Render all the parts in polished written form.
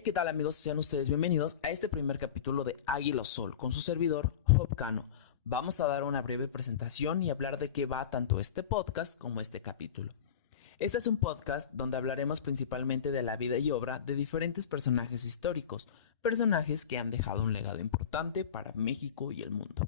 Hey, ¿qué tal amigos? Sean ustedes bienvenidos a este primer capítulo de Águila Sol con su servidor, Job Cano. Vamos a dar una breve presentación y hablar de qué va tanto este podcast como este capítulo. Este es un podcast donde hablaremos principalmente de la vida y obra de diferentes personajes históricos, personajes que han dejado un legado importante para México y el mundo,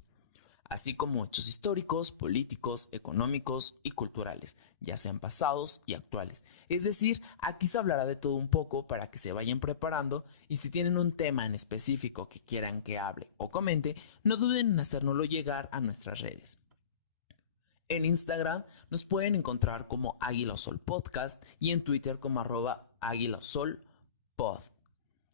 así como hechos históricos, políticos, económicos y culturales, ya sean pasados y actuales. Es decir, aquí se hablará de todo un poco para que se vayan preparando, y si tienen un tema en específico que quieran que hable o comente, no duden en hacérnoslo llegar a nuestras redes. En Instagram nos pueden encontrar como Águila Sol Podcast y en Twitter como @AguilaSolPod.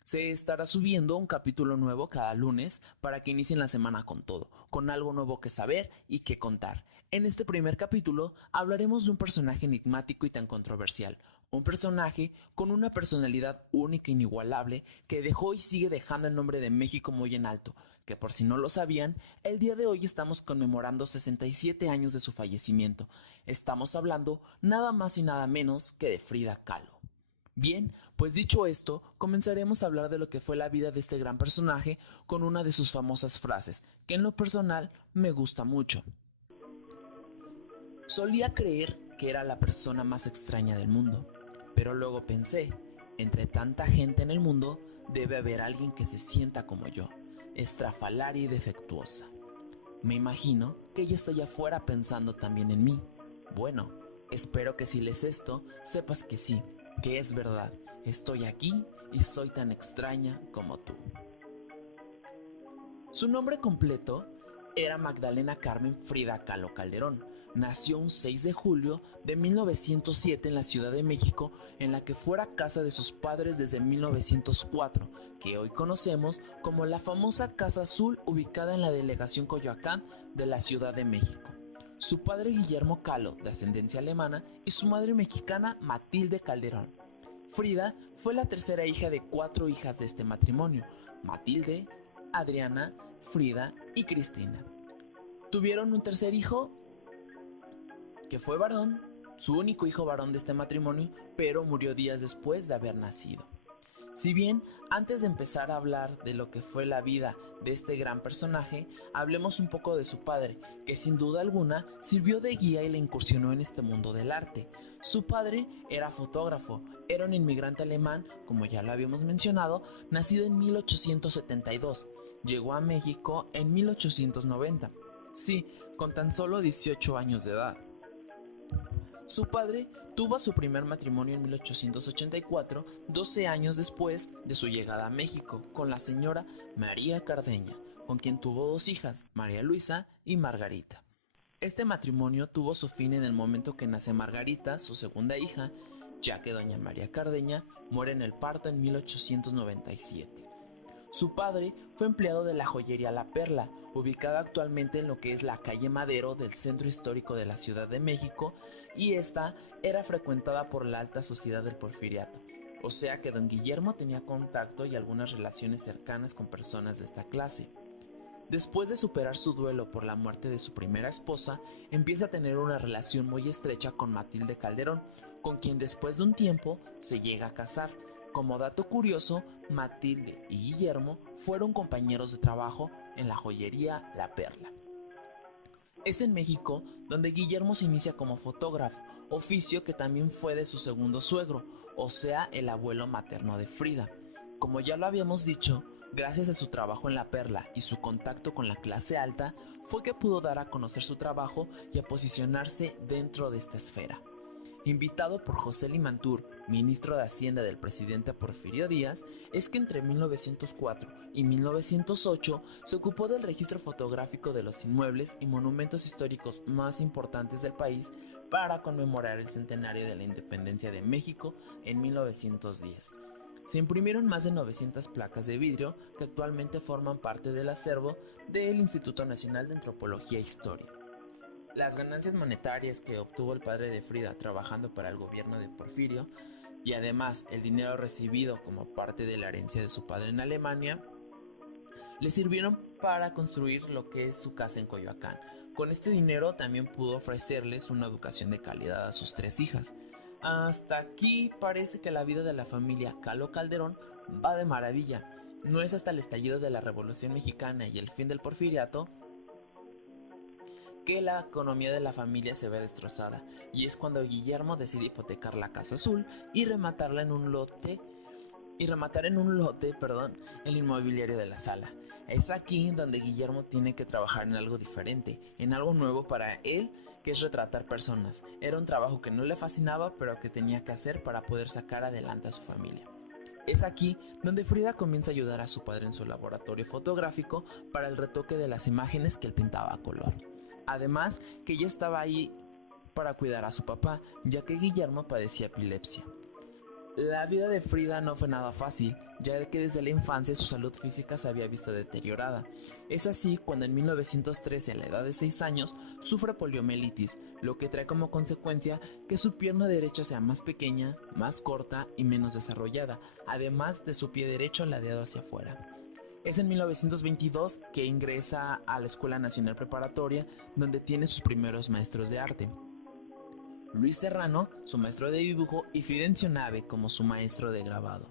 Se estará subiendo un capítulo nuevo cada lunes para que inicien la semana con todo, con algo nuevo que saber y que contar. En este primer capítulo hablaremos de un personaje enigmático y tan controversial, un personaje con una personalidad única e inigualable que dejó y sigue dejando el nombre de México muy en alto, que por si no lo sabían, el día de hoy estamos conmemorando 67 años de su fallecimiento. Estamos hablando nada más y nada menos que de Frida Kahlo. Bien, pues dicho esto, comenzaremos a hablar de lo que fue la vida de este gran personaje con una de sus famosas frases, que en lo personal me gusta mucho. Solía creer que era la persona más extraña del mundo, pero luego pensé, entre tanta gente en el mundo, debe haber alguien que se sienta como yo, estrafalaria y defectuosa. Me imagino que ella está allá afuera pensando también en mí. Bueno, espero que si lees esto, sepas que sí, que es verdad, estoy aquí y soy tan extraña como tú. Su nombre completo era Magdalena Carmen Frida Kahlo Calderón. Nació un 6 de julio de 1907 en la Ciudad de México, en la que fuera casa de sus padres desde 1904, que hoy conocemos como la famosa Casa Azul, ubicada en la delegación Coyoacán de la Ciudad de México. Su padre Guillermo Kahlo, de ascendencia alemana, y su madre mexicana Matilde Calderón. Frida fue la tercera hija de 4 hijas de este matrimonio: Matilde, Adriana, Frida y Cristina. Tuvieron un tercer hijo, que fue varón, su único hijo varón de este matrimonio, pero murió días después de haber nacido. Si bien, antes de empezar a hablar de lo que fue la vida de este gran personaje, hablemos un poco de su padre, que sin duda alguna sirvió de guía y le incursionó en este mundo del arte. Su padre era fotógrafo, era un inmigrante alemán, como ya lo habíamos mencionado, nacido en 1872. Llegó a México en 1890. Sí, con tan solo 18 años de edad. Su padre tuvo su primer matrimonio en 1884, 12 años después de su llegada a México, con la señora María Cardeña, con quien tuvo 2 hijas, María Luisa y Margarita. Este matrimonio tuvo su fin en el momento que nace Margarita, su segunda hija, ya que doña María Cardeña muere en el parto en 1897. Su padre fue empleado de la joyería La Perla, ubicada actualmente en lo que es la calle Madero del centro histórico de la Ciudad de México, y esta era frecuentada por la alta sociedad del Porfiriato, o sea que don Guillermo tenía contacto y algunas relaciones cercanas con personas de esta clase. Después de superar su duelo por la muerte de su primera esposa, empieza a tener una relación muy estrecha con Matilde Calderón, con quien después de un tiempo se llega a casar. Como dato curioso, Matilde y Guillermo fueron compañeros de trabajo en la joyería La Perla. Es en México donde Guillermo se inicia como fotógrafo, oficio que también fue de su segundo suegro, o sea, el abuelo materno de Frida. Como ya lo habíamos dicho, gracias a su trabajo en La Perla y su contacto con la clase alta, fue que pudo dar a conocer su trabajo y a posicionarse dentro de esta esfera. Invitado por José Limantur, ministro de Hacienda del presidente Porfirio Díaz, es que entre 1904 y 1908 se ocupó del registro fotográfico de los inmuebles y monumentos históricos más importantes del país para conmemorar el centenario de la independencia de México en 1910. Se imprimieron más de 900 placas de vidrio que actualmente forman parte del acervo del Instituto Nacional de Antropología e Historia. Las ganancias monetarias que obtuvo el padre de Frida trabajando para el gobierno de Porfirio, y además el dinero recibido como parte de la herencia de su padre en Alemania, le sirvieron para construir lo que es su casa en Coyoacán. Con este dinero también pudo ofrecerles una educación de calidad a sus 3 hijas. Hasta aquí parece que la vida de la familia Kahlo Calderón va de maravilla. No es hasta el estallido de la Revolución Mexicana y el fin del Porfiriato que la economía de la familia se ve destrozada, y es cuando Guillermo decide hipotecar la Casa Azul y rematar en un lote, el inmobiliario de la Sala. Es aquí donde Guillermo tiene que trabajar en algo diferente, en algo nuevo para él, que es retratar personas. Era un trabajo que no le fascinaba, pero que tenía que hacer para poder sacar adelante a su familia. Es aquí donde Frida comienza a ayudar a su padre en su laboratorio fotográfico para el retoque de las imágenes que él pintaba a color. Además, que ella estaba ahí para cuidar a su papá, ya que Guillermo padecía epilepsia. La vida de Frida no fue nada fácil, ya que desde la infancia su salud física se había visto deteriorada. Es así cuando en 1913, a la edad de 6 años, sufre poliomielitis, lo que trae como consecuencia que su pierna derecha sea más pequeña, más corta y menos desarrollada, además de su pie derecho ladeado hacia afuera. Es en 1922 que ingresa a la Escuela Nacional Preparatoria, donde tiene sus primeros maestros de arte. Luis Serrano, su maestro de dibujo, y Fidencio Nave como su maestro de grabado.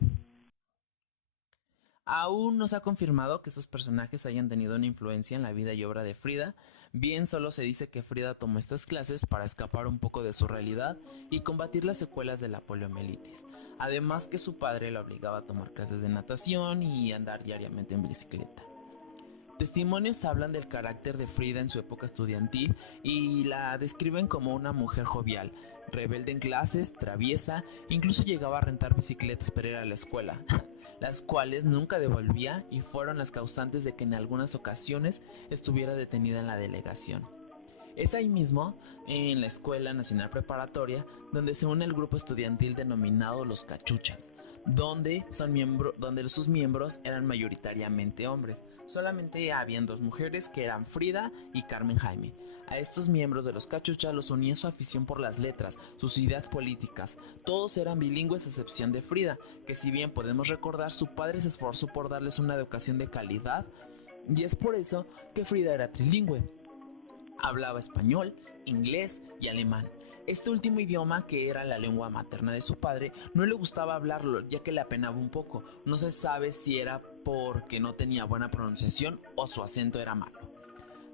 Aún no se ha confirmado que estos personajes hayan tenido una influencia en la vida y obra de Frida, bien solo se dice que Frida tomó estas clases para escapar un poco de su realidad y combatir las secuelas de la poliomielitis, además que su padre la obligaba a tomar clases de natación y andar diariamente en bicicleta. Testimonios hablan del carácter de Frida en su época estudiantil y la describen como una mujer jovial, rebelde en clases, traviesa, incluso llegaba a rentar bicicletas para ir a la escuela, las cuales nunca devolvía y fueron las causantes de que en algunas ocasiones estuviera detenida en la delegación. Es ahí mismo, en la Escuela Nacional Preparatoria, donde se une el grupo estudiantil denominado Los Cachuchas, donde sus miembros eran mayoritariamente hombres. Solamente habían 2 mujeres, que eran Frida y Carmen Jaime. A estos miembros de Los Cachuchas los unía su afición por las letras, sus ideas políticas. Todos eran bilingües a excepción de Frida, que si bien podemos recordar, su padre se esforzó por darles una educación de calidad, y es por eso que Frida era trilingüe. Hablaba español, inglés y alemán. Este último idioma, que era la lengua materna de su padre, no le gustaba hablarlo, ya que le apenaba un poco. No se sabe si era porque no tenía buena pronunciación o su acento era malo.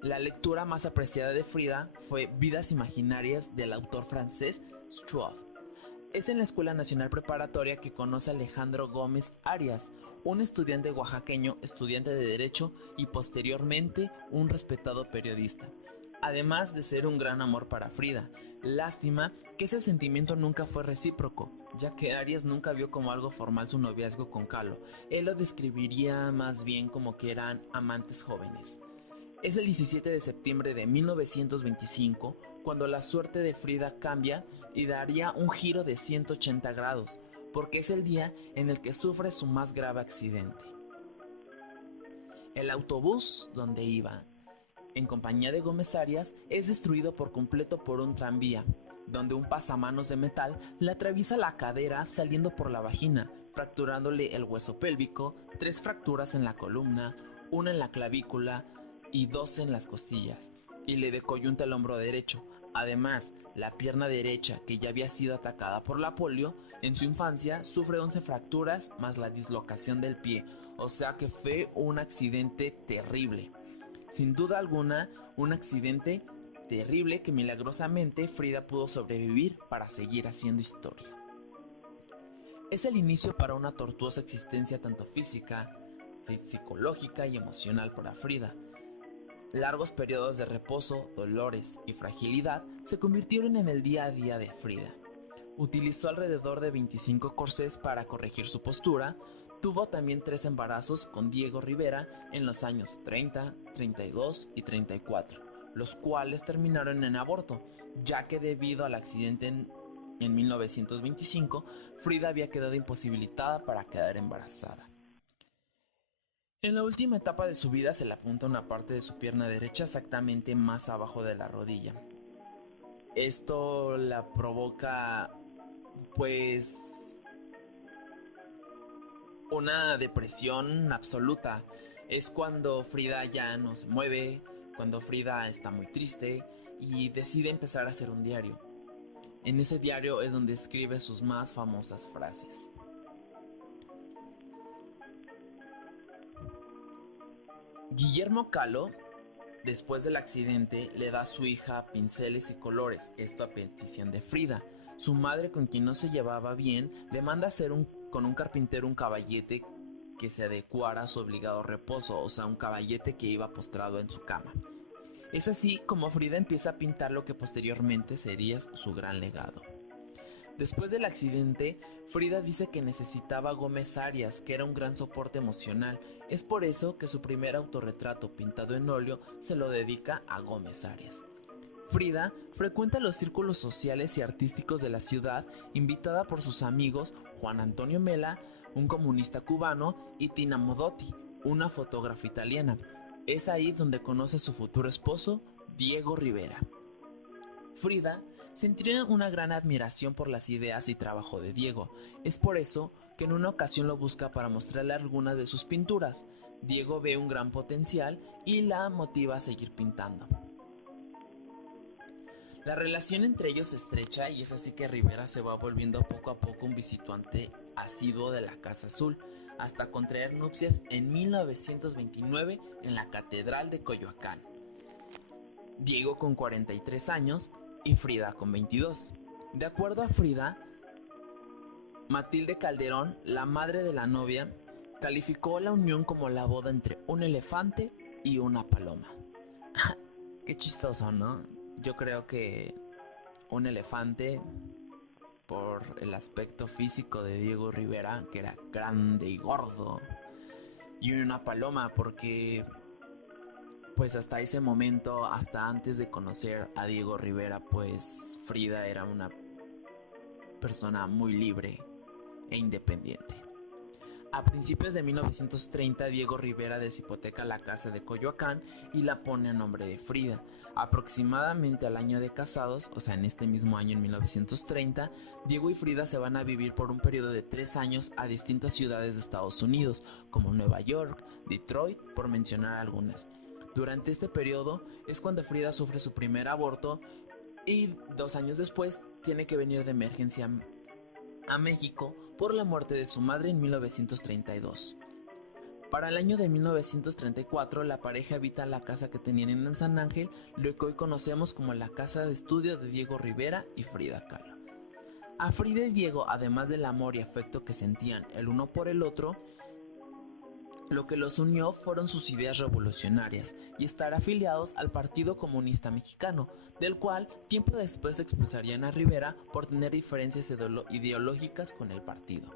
La lectura más apreciada de Frida fue Vidas Imaginarias del autor francés Struve. Es en la Escuela Nacional Preparatoria que conoce a Alejandro Gómez Arias, un estudiante oaxaqueño, estudiante de Derecho y posteriormente un respetado periodista. Además de ser un gran amor para Frida. Lástima que ese sentimiento nunca fue recíproco, ya que Arias nunca vio como algo formal su noviazgo con Kahlo. Él lo describiría más bien como que eran amantes jóvenes. Es el 17 de septiembre de 1925 cuando la suerte de Frida cambia y daría un giro de 180 grados, porque es el día en el que sufre su más grave accidente. El autobús donde iba, en compañía de Gómez Arias, es destruido por completo por un tranvía, donde un pasamanos de metal le atraviesa la cadera saliendo por la vagina, fracturándole el hueso pélvico, 3 fracturas en la columna, 1 en la clavícula y 2 en las costillas, y le decoyunta el hombro derecho. Además, la pierna derecha, que ya había sido atacada por la polio, en su infancia sufre 11 fracturas más la dislocación del pie, o sea que fue un accidente terrible. Sin duda alguna, un accidente terrible que milagrosamente Frida pudo sobrevivir para seguir haciendo historia. Es el inicio para una tortuosa existencia tanto física, psicológica y emocional para Frida. Largos periodos de reposo, dolores y fragilidad se convirtieron en el día a día de Frida. Utilizó alrededor de 25 corsés para corregir su postura. Tuvo también 3 embarazos con Diego Rivera en los años 30, 32 y 34, los cuales terminaron en aborto, ya que debido al accidente en 1925, Frida había quedado imposibilitada para quedar embarazada. En la última etapa de su vida se le apunta una parte de su pierna derecha exactamente más abajo de la rodilla. Esto la provoca, pues, una depresión absoluta. Es cuando Frida ya no se mueve, cuando Frida está muy triste y decide empezar a hacer un diario. En ese diario es donde escribe sus más famosas frases. Guillermo Kahlo, después del accidente, le da a su hija pinceles y colores, esto a petición de Frida. Su madre, con quien no se llevaba bien, le manda a hacer con un carpintero un caballete que se adecuara a su obligado reposo, o sea, un caballete que iba postrado en su cama. Es así como Frida empieza a pintar lo que posteriormente sería su gran legado. Después del accidente, Frida dice que necesitaba a Gómez Arias, que era un gran soporte emocional. Es por eso que su primer autorretrato pintado en óleo se lo dedica a Gómez Arias. Frida frecuenta los círculos sociales y artísticos de la ciudad, invitada por sus amigos Juan Antonio Mela, un comunista cubano, y Tina Modotti, una fotógrafa italiana. Es ahí donde conoce a su futuro esposo, Diego Rivera. Frida sentía una gran admiración por las ideas y trabajo de Diego. Es por eso que en una ocasión lo busca para mostrarle algunas de sus pinturas. Diego ve un gran potencial y la motiva a seguir pintando. La relación entre ellos se estrecha y es así que Rivera se va volviendo poco a poco un visitante asiduo de la Casa Azul, hasta contraer nupcias en 1929 en la Catedral de Coyoacán. Diego con 43 años y Frida con 22. De acuerdo a Frida, Matilde Calderón, la madre de la novia, calificó la unión como la boda entre un elefante y una paloma. Qué chistoso, ¿no? Yo creo que un elefante, por el aspecto físico de Diego Rivera, que era grande y gordo, y una paloma porque pues hasta ese momento, hasta antes de conocer a Diego Rivera, pues Frida era una persona muy libre e independiente. A principios de 1930, Diego Rivera deshipoteca la casa de Coyoacán y la pone a nombre de Frida. Aproximadamente al año de casados, o sea en este mismo año en 1930, Diego y Frida se van a vivir por un periodo de 3 años a distintas ciudades de Estados Unidos, como Nueva York, Detroit, por mencionar algunas. Durante este periodo es cuando Frida sufre su primer aborto y 2 años después tiene que venir de emergencia a México por la muerte de su madre en 1932. Para el año de 1934, la pareja habita la casa que tenían en San Ángel, lo que hoy conocemos como la casa de estudio de Diego Rivera y Frida Kahlo. A Frida y Diego, además del amor y afecto que sentían el uno por el otro, lo que los unió fueron sus ideas revolucionarias y estar afiliados al Partido Comunista Mexicano, del cual tiempo después expulsarían a Rivera por tener diferencias ideológicas con el partido.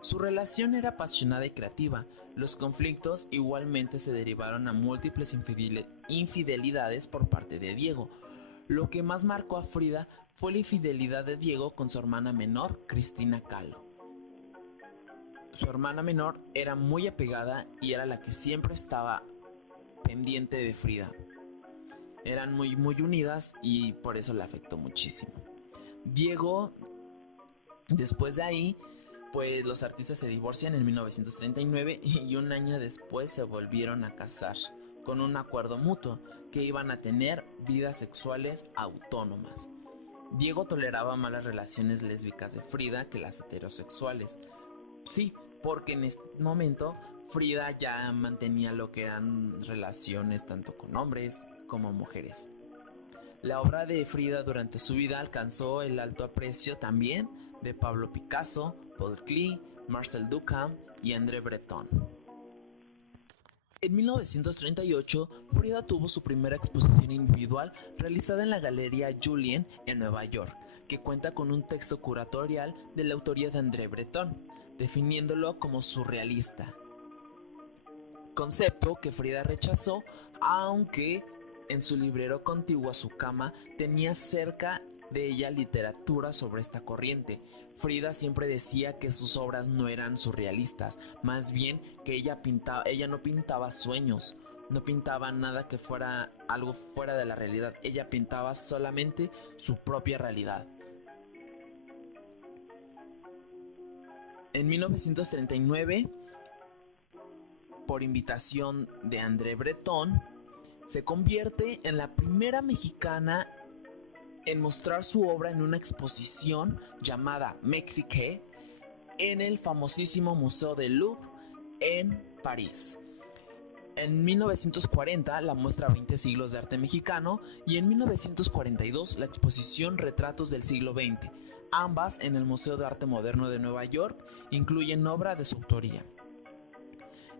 Su relación era apasionada y creativa. Los conflictos igualmente se derivaron a múltiples infidelidades por parte de Diego. Lo que más marcó a Frida fue la infidelidad de Diego con su hermana menor, Cristina Kahlo. Su hermana menor era muy apegada y era la que siempre estaba pendiente de Frida. Eran muy unidas y por eso le afectó muchísimo. Diego, después de ahí, pues los artistas se divorcian en 1939 y un año después se volvieron a casar con un acuerdo mutuo que iban a tener vidas sexuales autónomas. Diego toleraba más las relaciones lésbicas de Frida que las heterosexuales. Sí, porque en este momento Frida ya mantenía lo que eran relaciones tanto con hombres como mujeres. La obra de Frida durante su vida alcanzó el alto aprecio también de Pablo Picasso, Paul Klee, Marcel Duchamp y André Breton. En 1938, Frida tuvo su primera exposición individual realizada en la Galería Julien en Nueva York, que cuenta con un texto curatorial de la autoría de André Breton, definiéndolo como surrealista. Concepto que Frida rechazó, aunque en su librero contiguo a su cama tenía cerca de ella literatura sobre esta corriente. Frida siempre decía que sus obras no eran surrealistas, más bien que ella no pintaba sueños, no pintaba nada que fuera algo fuera de la realidad, ella pintaba solamente su propia realidad. En 1939, por invitación de André Breton, se convierte en la primera mexicana en mostrar su obra en una exposición llamada Mexique en el famosísimo Museo del Louvre en París. En 1940 la muestra 20 siglos de arte mexicano y en 1942 la exposición Retratos del siglo XX. Ambas en el Museo de Arte Moderno de Nueva York incluyen obra de su autoría.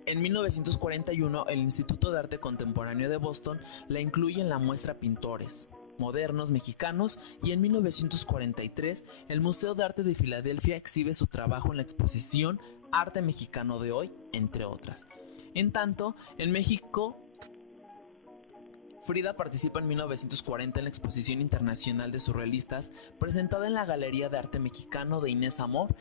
En 1941 el Instituto de Arte Contemporáneo de Boston la incluye en la muestra Pintores Modernos Mexicanos y en 1943 el Museo de Arte de Filadelfia exhibe su trabajo en la exposición Arte Mexicano de Hoy, entre otras. En tanto, en México, Frida participa en 1940 en la Exposición Internacional de Surrealistas presentada en la Galería de Arte Mexicano de Inés Amor.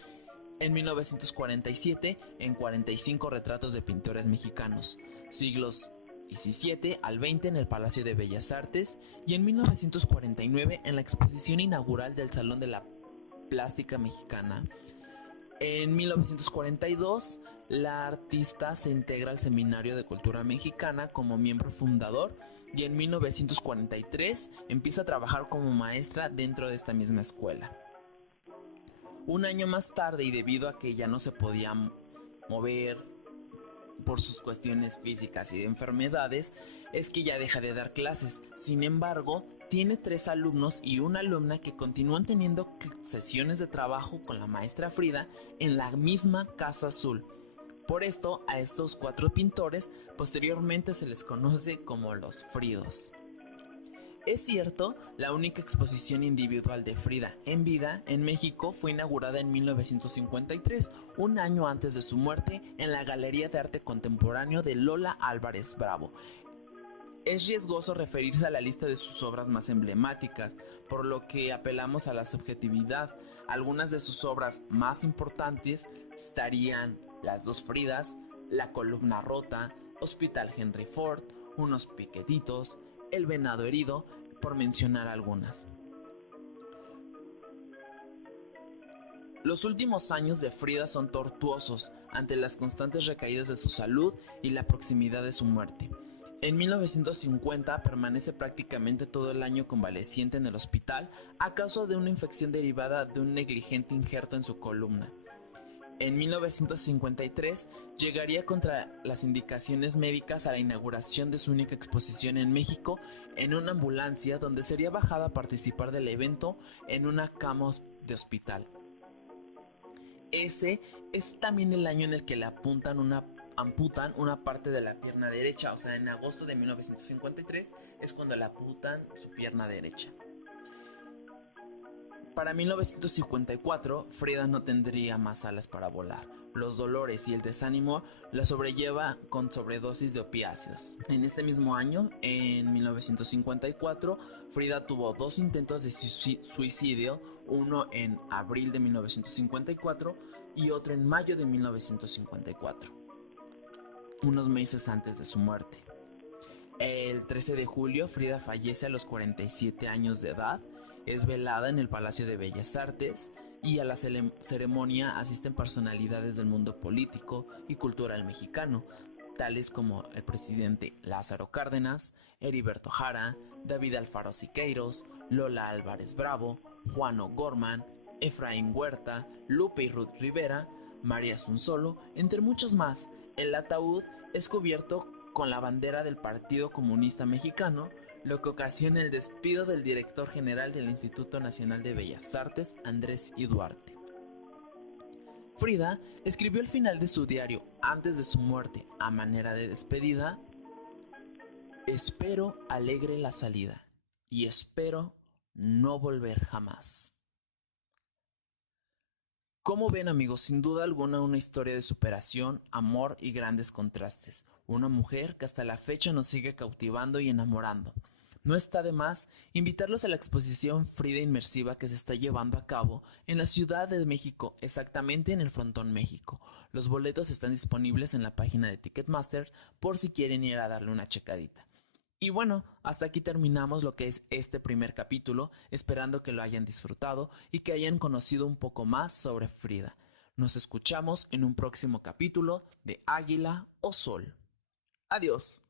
En 1947 en 45 retratos de pintores mexicanos, siglos XVII al XX en el Palacio de Bellas Artes y en 1949 en la exposición inaugural del Salón de la Plástica Mexicana. En 1942 la artista se integra al Seminario de Cultura Mexicana como miembro fundador y en 1943 empieza a trabajar como maestra dentro de esta misma escuela. Un año más tarde, y debido a que ya no se podía mover por sus cuestiones físicas y de enfermedades, es que ya deja de dar clases. Sin embargo, tiene 3 alumnos y una alumna que continúan teniendo sesiones de trabajo con la maestra Frida en la misma Casa Azul. Por esto, a estos 4 pintores posteriormente se les conoce como los Fridos. Es cierto, la única exposición individual de Frida en vida en México fue inaugurada en 1953, un año antes de su muerte, en la Galería de Arte Contemporáneo de Lola Álvarez Bravo. Es riesgoso referirse a la lista de sus obras más emblemáticas, por lo que apelamos a la subjetividad. Algunas de sus obras más importantes estarían Las 2 Fridas, La Columna Rota, Hospital Henry Ford, Unos Piquetitos, El Venado Herido, por mencionar algunas. Los últimos años de Frida son tortuosos ante las constantes recaídas de su salud y la proximidad de su muerte. En 1950 permanece prácticamente todo el año convaleciente en el hospital a causa de una infección derivada de un negligente injerto en su columna. En 1953 llegaría contra las indicaciones médicas a la inauguración de su única exposición en México en una ambulancia donde sería bajada a participar del evento en una cama de hospital. Ese es también el año en el que le amputan una parte de la pierna derecha, o sea, en agosto de 1953 es cuando le amputan su pierna derecha. Para 1954, Frida no tendría más alas para volar. Los dolores y el desánimo la sobrelleva con sobredosis de opiáceos. En este mismo año, en 1954, Frida tuvo 2 intentos de suicidio, uno en abril de 1954 y otro en mayo de 1954, unos meses antes de su muerte. El 13 de julio, Frida fallece a los 47 años de edad. Es velada en el Palacio de Bellas Artes y a la ceremonia asisten personalidades del mundo político y cultural mexicano, tales como el presidente Lázaro Cárdenas, Heriberto Jara, David Alfaro Siqueiros, Lola Álvarez Bravo, Juan O'Gorman, Efraín Huerta, Lupe y Ruth Rivera, María Sonsolo, entre muchos más. El ataúd es cubierto con la bandera del Partido Comunista Mexicano, lo que ocasiona el despido del director general del Instituto Nacional de Bellas Artes, Andrés I. Duarte. Frida escribió al final de su diario, antes de su muerte, a manera de despedida: espero alegre la salida y espero no volver jamás. Como ven, amigos, sin duda alguna una historia de superación, amor y grandes contrastes. Una mujer que hasta la fecha nos sigue cautivando y enamorando. No está de más invitarlos a la exposición Frida Inmersiva que se está llevando a cabo en la Ciudad de México, exactamente en el Frontón México. Los boletos están disponibles en la página de Ticketmaster por si quieren ir a darle una checadita. Y bueno, hasta aquí terminamos lo que es este primer capítulo, esperando que lo hayan disfrutado y que hayan conocido un poco más sobre Frida. Nos escuchamos en un próximo capítulo de Águila o Sol. Adiós.